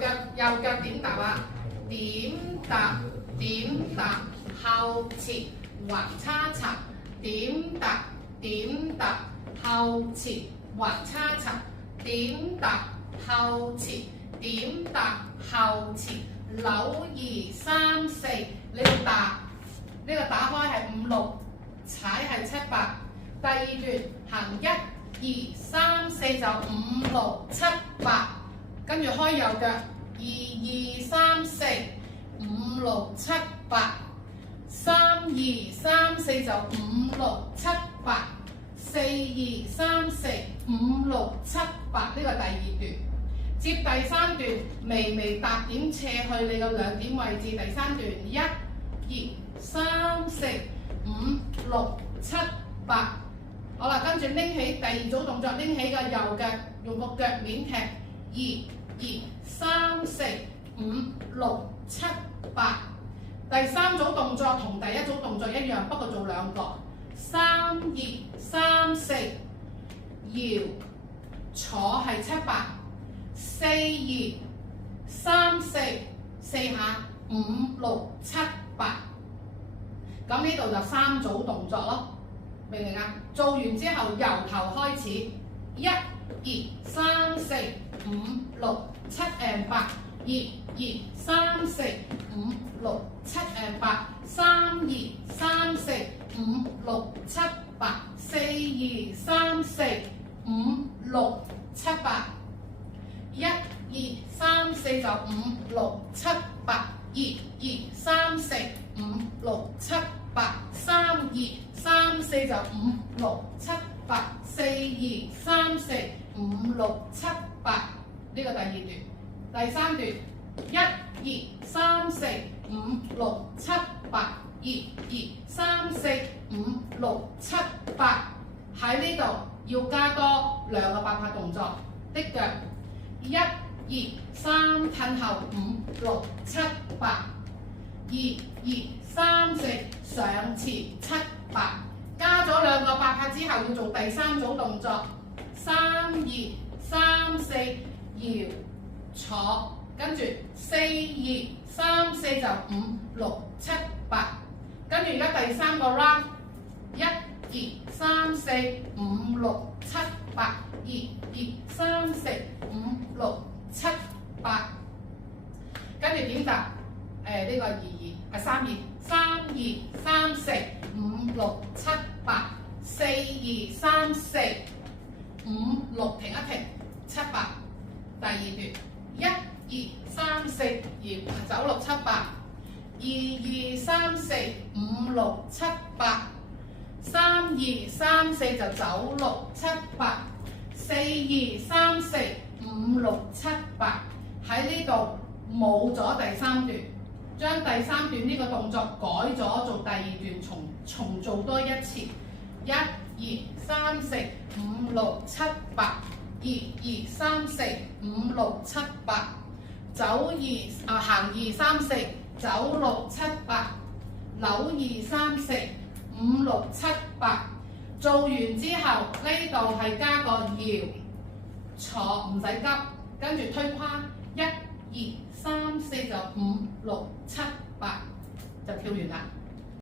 右腳點踏啊？點踏點踏，後前橫叉插，點踏點踏，後前橫叉插，點踏後前，點踏後前，扭2、3、4，你要踏呢個打開係5、6，踩係7、8。第二段行1、2、3、4就5、6、7、8，跟住開右腳2、2、3、4、5、6、7、8，3、2、3、4就5、6、7、8，4、2、3、4、5、6、7、8，呢個第二段。接第三段，微踏點斜去你個兩點位置。第三段1、2、3、4、5、6、7、8。好啦，跟住拎起第二組動作，拎起個右腳，用個腳面踢2、2、3、4、5、6、7、8。第三組動作同第一組動作一樣，不過做兩個。3、2、3、4，搖坐係7、8。4、2、3、4，四下5、6、7、8。咁呢度就三組動作咯。明唔明啊？做完之後由頭開始，1、2、3、4、5、6、7、8，2、2、3、4、5、6、7、8，3、2、3、4、5、6、7、8，4、2、3、4、5、6、7、8，1、2、3、4就5、6、7、8，2、2、3、4、5、6、7、8，3、2、3、4就5、6、7、8，4、2、3、4、5、6、7、8，呢個第二段。第三段1、2、3、4、5、6、7、8，2、2、3、4、5、6、7、8，喺呢度要加多兩個8拍動作的腳，1、2、3褪後5、6、7、8，2、2、3、4上前7、8，加咗兩個8拍之後，要做第三組動作，3、2、3、4搖坐，跟住4、2、3、4就5、6、7、8，跟住而家第三個 round， 1、2、3、4、5、6、7、8，2、2、3、4、5、6、7、8，跟住點踏？呢個2、2係3、2、3、2、3、4、5、6、7、8，4、2、3、4、5、6停一停，7、8。第二段1、2、3、4搖走6、7、8，2、2、3、4、5、6、7、8，3、2、3、4就走6、7、8，4、2、3、4、5、6、7、8，喺呢度冇咗第三段。將第三段呢個動作改咗做第二段，重做多一次。1、2、3、4、5、6、7、8，2、2、3、4、5、6、7、8，走行2、3、4，走6、7、8，扭2、3、4、5、6、7、8。做完之後，呢度係加個搖坐，唔使急，跟住推胯1、2、3、4就5、6、7、8就跳完啦。